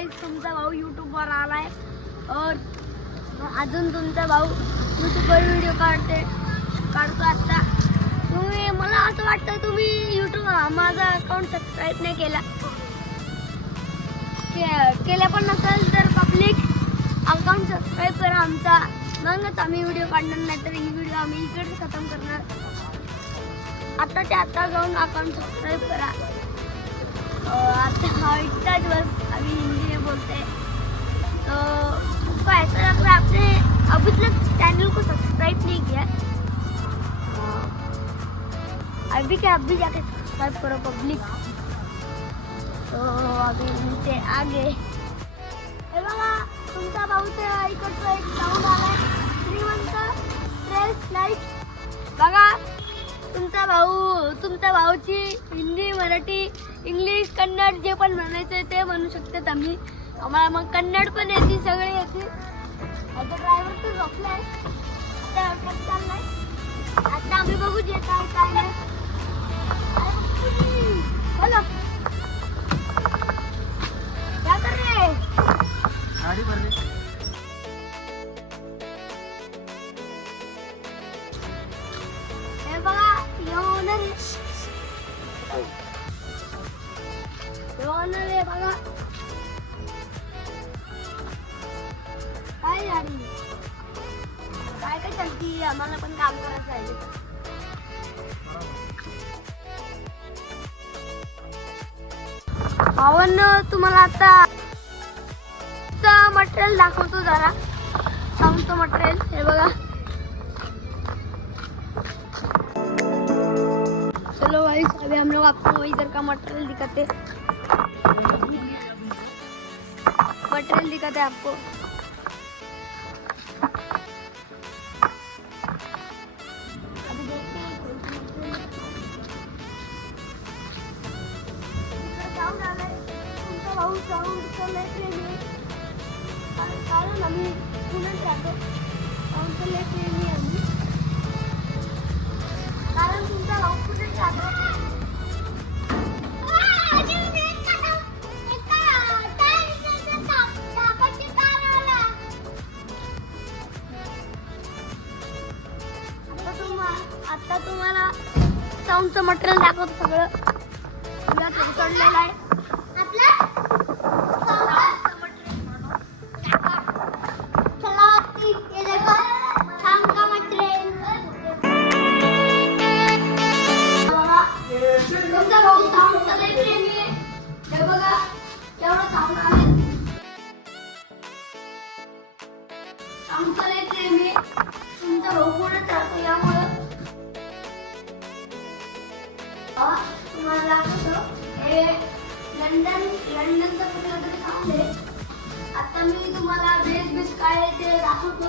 Guys तुमचा भाऊ यूट्यूबवर आलाय और अजून तुमचा भाऊ यूट्यूबवर व्हिडिओ काढतो आता। तुम्ही मला असं वाटतं तुम्ही यूट्यूब माझा अकाउंट सबस्क्राईब नाही केला पण नसेल तर पब्लिक अकाउंट सबस्क्राईब करा आमचा, मगच आम्ही व्हिडिओ काढणार, नाही तर ही व्हिडिओ आम्ही इकडे खतम करणार। आताच्या आता जाऊन अकाउंट सबस्क्राईब करा। आता इतना दिवस अभी हिंदी में बोलते हैं तो उसको ऐसा लग रहा है आपने अभी तक चैनल को सब्सक्राइब नहीं किया, अभी क्या अभी जाके सब्सक्राइब करो पब्लिक। तो अभी नीचे आगे बघा तुमचा भाऊचा इकडचा एक साऊंड आलाय श्रीमंत ट्रेल्स लाईट। बघा तुमच्या भाऊची हिंदी मराठी इंग्लिश कन्नड जे पण म्हणायचं ते म्हणू शकतात आम्ही, आम्हाला मग कन्नड पण येते सगळे येते। आता ड्रायव्हर तर झोपलाय, आता चाललाय, आता आम्ही बघू जे काय नाही। बोलो क्या कर रहे हैं? गाड़ी भर ले। हे बघा येणार आहे बघा काय गाडी काय चालती, आम्हाला पण काम करायचं आहे। पावन तुम्हाला आता मटेरियल दाखवतो जरा, साऊंडचं मटेरियल हे बघा। चलो गाइस अभी हम लोग आपको इधर का मटेरियल दिखाते आपको। अभी देखते हैं साउंड आ रहा है, तुमचा भाऊ साउंड लेते हैं कारण आम्ही पुण्यात राहतो, साउंड लेते हैं आम्ही कारण तुमचा भाऊ पुण्यात राहतो। आता तुम्हाला साऊंडचं मटेरियल दाखवतो सगळं चढलेलं आहे तुमचा भाऊ साऊंडचा लय प्रेमी आहे, हे बघा केवढं साऊंड आले, साऊंडचा लय प्रेमी आहे। तुमचा भाऊ पुण्यात राहतो यामुळं तुम्हाला दाखवतो हे लंडनचा कुठेतरी साऊंड आहे। आता मी तुम्हाला बेस काय ते दाखवतो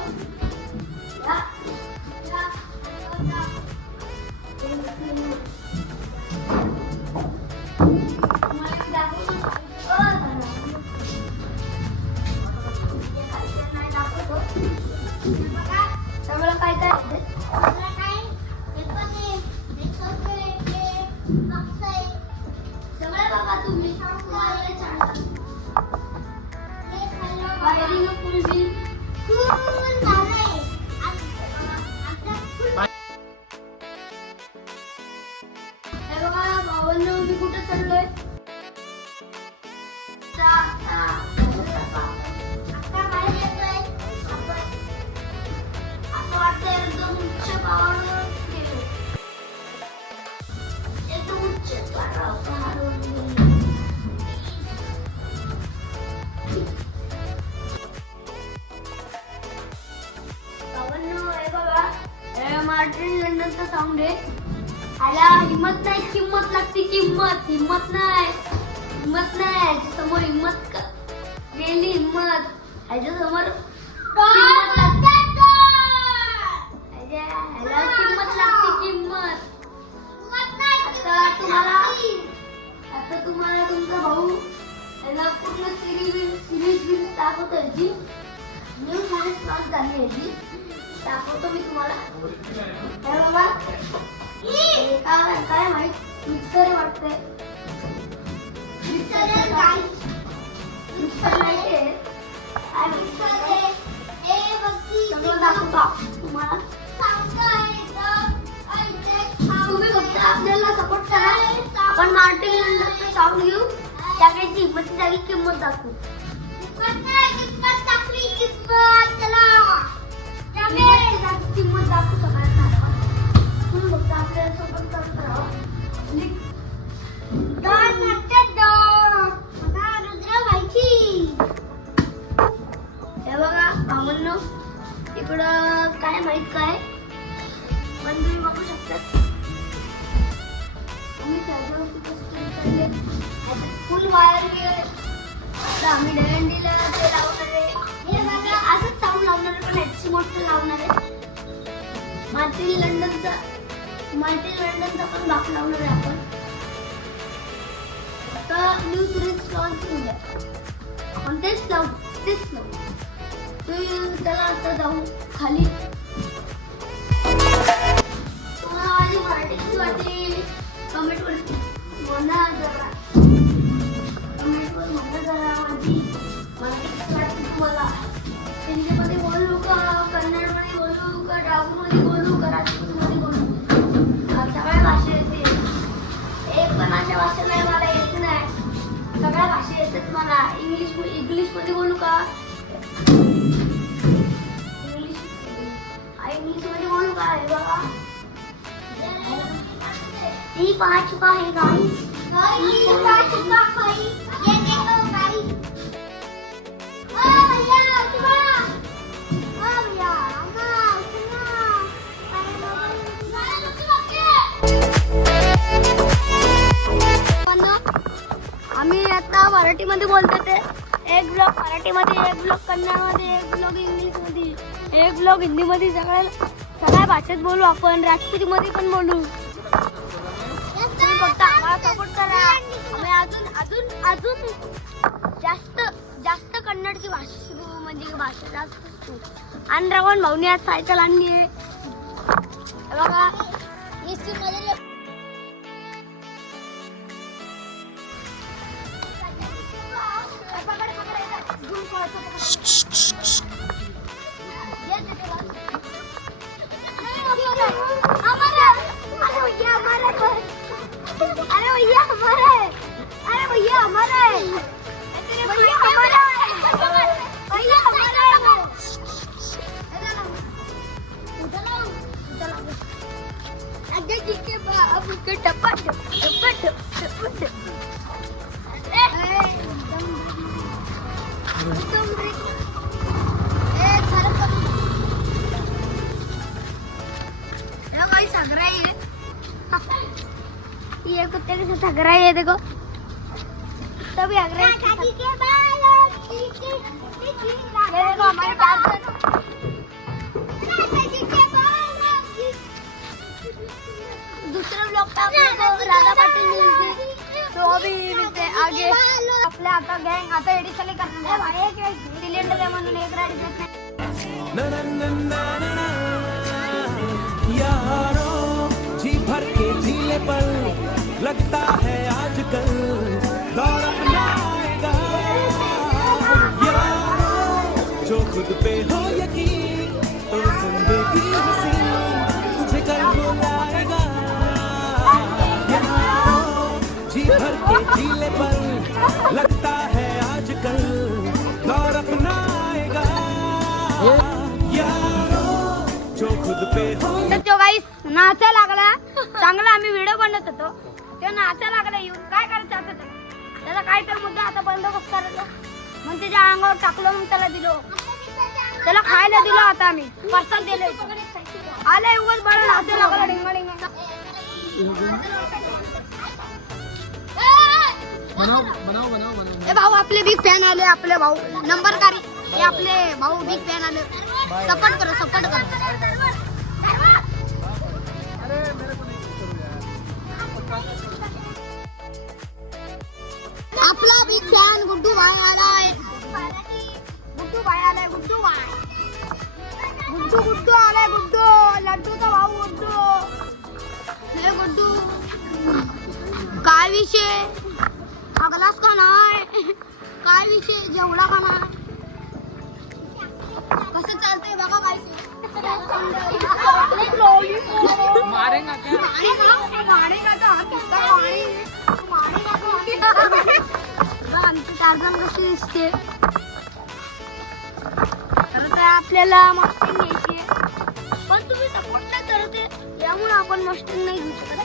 सगळं काय सगळं बघा तुम्ही वायरिंग फुल बिल हे बघा भावांना मी कुठे चढलोय असं वाटतंय एकदम उच्च पावरवर गेलो, एकदम उच्च मार्टिन लंडनचा साऊंड आहे। ह्याला हिम्मत नाही, किंमत लागते, हिम्मत नाही समोर हिम्मत गेली, ह्याच्या समोर किंमत लागते। आता तुम्हाला तुमचा भाऊ याला पूर्ण सिरीज दाखवतो, याची न्यू सायन्स लॉन्च झाली याची दाखवतो मी तुम्हाला। हे बघा काय माहित मिक्सर वाटतंय, मिक्सर मिक्सर नाहीये. काय मिक्सर आहे? सगळं दाखवतो तुम्हाला. तुम्ही फक्त आपल्याला सपोर्ट करा. आपण मार्टिन लंडनचं साऊंड घेऊ. त्याची हिंमत जागी किंमत दाखवू. किंमत दाखवू सगळ्यांना. तुम्ही फक्त आपल्याला सपोर्ट करत राहा. हे बघा भावांनो, इकडं काय माहित काय पण तुम्ही बघू शकता. फुल वायर आम्ही दहीहंडीला ते लावणार आहे. असंच साऊंड लावणार आहे, पण ह्याची मोठं लावणार आहे. मार्टिन लंडनचा पण बाप लावणार आहे आपण. तर न्यू सिरीज लॉन्च होऊन द्या. आपण तेच लावू. चला आता जाऊ खाली. तुम्हाला माझी मराठी कशी वाटली कमेंट वर म्हणा जरा. माझी मराठी कशी वाटली तुम्हाला. हिंदीमध्ये बोलू का, कन्नडमध्ये बोलू का, डागूमध्ये बोलू का, राजपूतमध्ये बोलू. सगळ्या भाषा येते. एक पण अशा भाषा नाही मला येत नाही. सगळ्या भाषा येतात मला. इंग्लिशमध्ये बोलू का, इंग्लिशमध्ये बोलू का. हे बघा ठीक आ चुका है गाइस. ये देखो गाइस. भैया आम्ही आता मराठीमध्ये बोलतो. ते एक ब्लॉग मराठीमध्ये, एक ब्लॉग कन्नडमध्ये, एक ब्लॉग इंग्लिशमध्ये, एक ब्लॉग हिंदीमध्ये. सगळ्या भाषेत बोलू आपण. राजपुतीमध्ये पण बोलू. फक्त आम्हाला सपोर्ट करा. अजून जास्त कन्नडची भाषा शिकू. म्हणजे भाषा जास्त शिकू. आणि रावण भाऊनी आज सायकल आणली आहे बघा. ये कुत्ते के साथ अगरा है. ये देखो तभी अगरा है. ये देखो हमारे पास दूसरे ब्लॉग का राधा पाटील मिलते. तो अभी मिलते आगे. आपल्या आता गँग आता एडी चले करणार आहे. सिलेंडर आहे म्हणून एक गाडी देत नाही. जी भर के झीले पर लगता है आजकल दौर अपना आएगा. यारो जो खुद पे हो यकीन तो जिंदगी हसी तुझे कल बुलाएगा. यारो जी भर के झीले पर लगता है आजकल दौर अपना आएगा. यारो जो खुद पे हो. तो गाईस नाचा लागला. चांगला आम्ही व्हिडिओ बनवत होतो. तो नाचा लागला. येऊन काय करायचं आता त्याला काय तर मुद्दा आता बंदोबस्त करायचा. मग त्याच्या अंगावर टाकलं. मग त्याला दिलो. त्याला खायला दिलो. आता आम्ही परसाद दिले. आले उगाच बरं नाचा लागला. डिंगा डिंगा. ए भाऊ आपले बिग फॅन आले. आपले भाऊ नंबरकारी हे आपले भाऊ बिग फॅन आले. सपोर्ट करा. आपला बिग फॅन गुड्डू भाई आलाय. गुड्डू आलाय. गुड्डू आलाय. लड्डूचा भाऊ गुड्डू. हे गुड्डू काय विषय. हा ग्लास का नाही. काय विषय जेवढा खाना कसं चालतंय बघा काय मारेगा आमची टार्झन कशी दिसते तर ते आपल्याला मस्टँग घ्यायची पण तुम्ही सपोर्ट नाही करत आहे यामुळे आपण मस्टँग नाही घेऊ शकत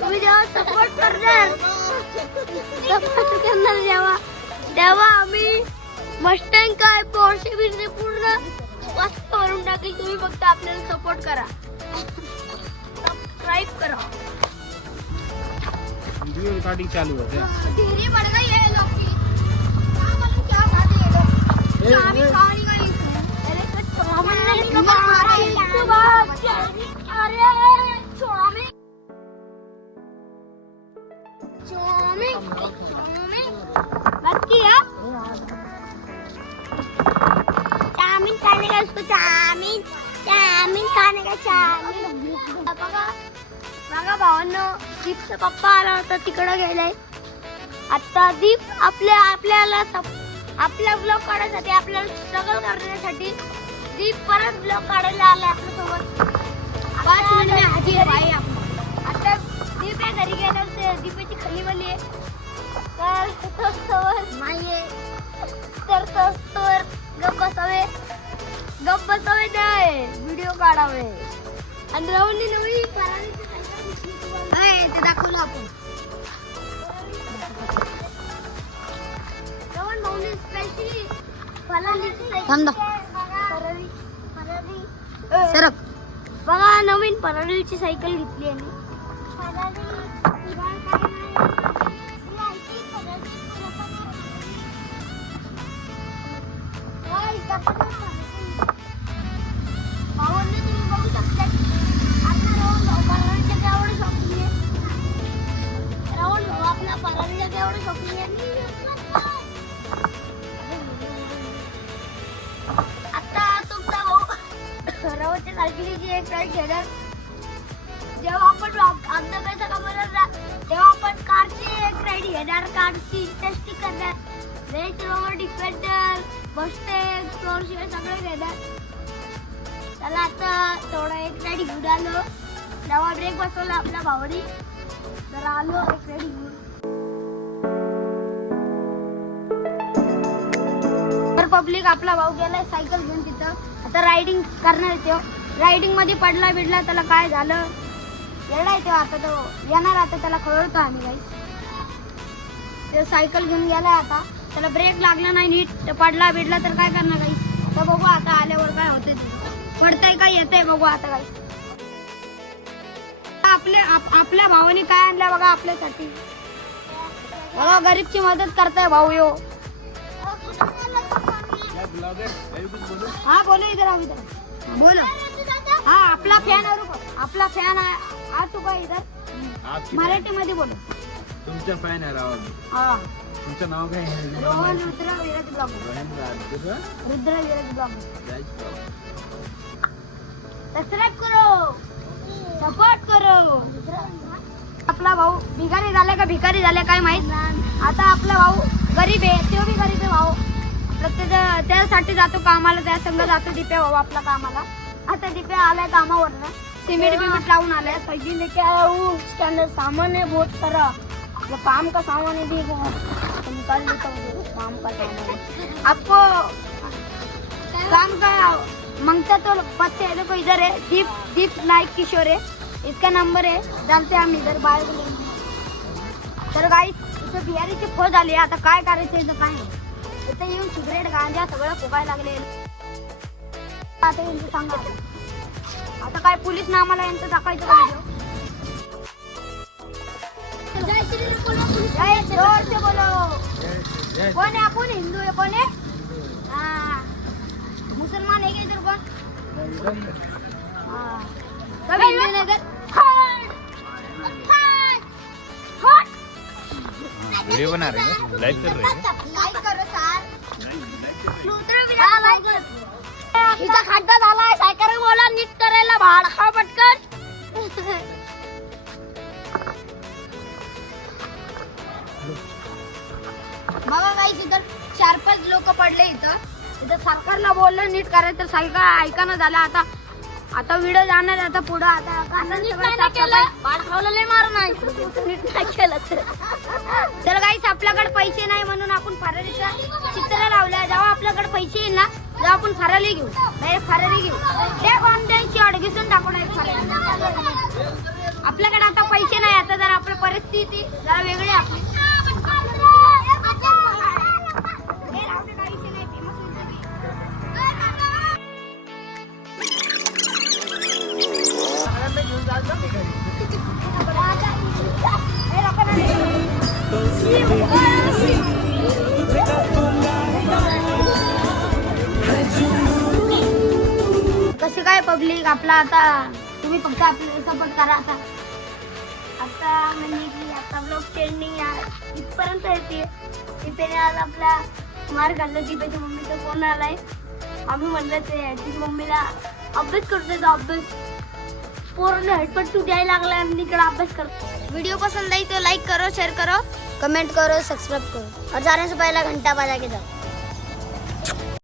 तुम्ही जेव्हा सपोर्ट करणार तेव्हा आम्ही मस्टँग काय पोर्शे बिर्शे पूर्ण मस्त करून टाकेल तुम्ही फक्त आपल्याला सपोर्ट करा सबस्क्राईब करा वीडियो रिकॉर्डिंग चालू है धीरे बढ़ गई है लोग की क्या मालूम क्या खाते हैं लोग चाबी कहानी गई अरे कुछ सामान नहीं तो मारा एक बार अरे चाबी बस किया चाउमीन खाने का उसको चाउमीन खाने का चाउमीन बघा भावांनो दीपचा पप्पा आला होता तिकडं गेलाय आता दीप आपल्याला आपला ब्लॉग काढण्यासाठी आपल्याला स्ट्रगल करण्यासाठी दीप परत ब्लॉग काढायला आलाय आपल्यासोबत 5 मिनिट में हाजी है भाई आता दीप या घरी गेल्यावर ते दीपाची खली वाली आहे तर तोवर नाहीये तर तोवर गप्प बसावे नाही व्हिडिओ काढावे आणि राहुलनी नवी पराठीची सायकल घेतली ते दाखवलं आपण राहुल भाऊने स्पेशली पराठीची सायकल सरक बघा नवीन पराठीची सायकल घेतली आहे भावांनी तुम्ही बघू शकता राहुल भाऊ आपला पराठीचा केवढं शॉपिंग आहे आता तुमचा भाऊ राहुलच्या सायकलीची एक राईड घेणार जेव्हा आपण अर्धा पैसा कमवणार ना तेव्हा आपण कारची एक राईड घेणार कारची टेस्टिंग करणार range rover defender Mustang Porsche सगळं घेणार त्याला आता थोडा एक राईड घेऊन आलो जेव्हा ब्रेक बसवला आपल्या भावानी तर आलो एक राईड घेऊन तर पब्लिक आपला भाऊ गेलाय सायकल घेऊन तिथं आता रायडिंग करणार तो रायडिंग मध्ये पडला बिडला त्याला काय झालं येणार तो आता तो येणार आता त्याला कळवतो आम्ही गाईस तो सायकल घेऊन गेलाय आता त्याला ब्रेक लागला नाही नीट तर पडला बिडला तर काय करणार गाईस आता बघू आता आल्यावर काय होतंय पडतंय काय येतंय बघू आता गाईस आपल्या भावाने काय आणलं बघा आपल्यासाठी बघा गरीबची मदत करताय भाऊ यो हाँ बोलो इधर आओ इधर बोलो हाँ आपला फॅन आ चुका इधर मराठी मध्ये बोलो तुमचा फॅन आहे राहुल हाँ तुमचं नाव काय आहे Rohan Rudra Viraj blog Rudra Viraj blog subscribe करो सपोर्ट करो आपला भाऊ भिकारी झाले काय माहित आता आपला भाऊ गरीब आहे तो बी गरीब आहे भाऊ त्यासाठी जातो कामाला त्या संघ जातो दिप्या भाऊ आपला कामाला आता दिप्या आलाय कामावरनं सिमेंट बिमेंट लावून आलाय पैसे लेके आया हूँ उसके अंदर सामान है बहुत सारा वो काम का सामान है देखो तो निकाल लेता हूँ काम का सामान आपको काम का मांगता तो पत्ते है देखो इधर है दीप नाइक किशोर है इसका नंबर है डालते हम इधर बाहेर तर गाईस इथं बिहारीचे फळ आले आता काय करायचं इथं काय इथं येऊन सिगरेट गांजा सगळं फुगायला लागले आता यांचं सांगा आता काय पोलीस ना आम्हाला यांचं टाकायचं पाहिजे जोर से बोलो कौन है आपण हिंदू है कौन है हाँ मुसलमान है क्या इधर कौन हाँ सब हिंदू है इधर वीडियो बना रहे हैं लाइव कर रहे हैं लाइक करो सर लाइक हिचा खड्डा झालाय सायकल बोला नीट करायला भाड खा पटकन बघा गाईस इधर खूपच लोक पडले इथं सरकारला बोललं नीट करायचं तर सगळं ऐकायला झालं. आता व्हिडिओ जाणार आता पुढं आता नीट नाही केलं तर गाईस आपल्याकडे पैसे नाही म्हणून आपण फरारीचं चित्र लावलं. जेव्हा आपल्याकडे पैसे येईल ना तेव्हा आपण फरारी घेऊ डायरेक्ट फरारी घेऊ त्या ऑनलाईनची अडगिसून टाकून आपल्याकडे आता पैसे नाही. आता जरा आपली परिस्थिती जरा वेगळी आहे आपली. कसं काय पब्लिक आपला आता तुम्ही फक्त आपल्याला सपोर्ट करा. आता म्हणजे की आता ब्लॉग ट्रेंडिंग इथपर्यंत येते. तिथे आज आपला मार घालला तिच्या मम्मीचा फोन आलाय. आम्ही म्हणलं ते तिच्या मम्मीला अभ्यास करतोय तो अभ्यास पूर्ण हेडपट तू द्यायला लागला आणि इकडे अभ्यास करतो. वीडियो पसंद आई तो लाइक करो, शेयर करो, कमेंट करो, सब्सक्राइब करो और जाने से पहले घंटा बजा के जाओ.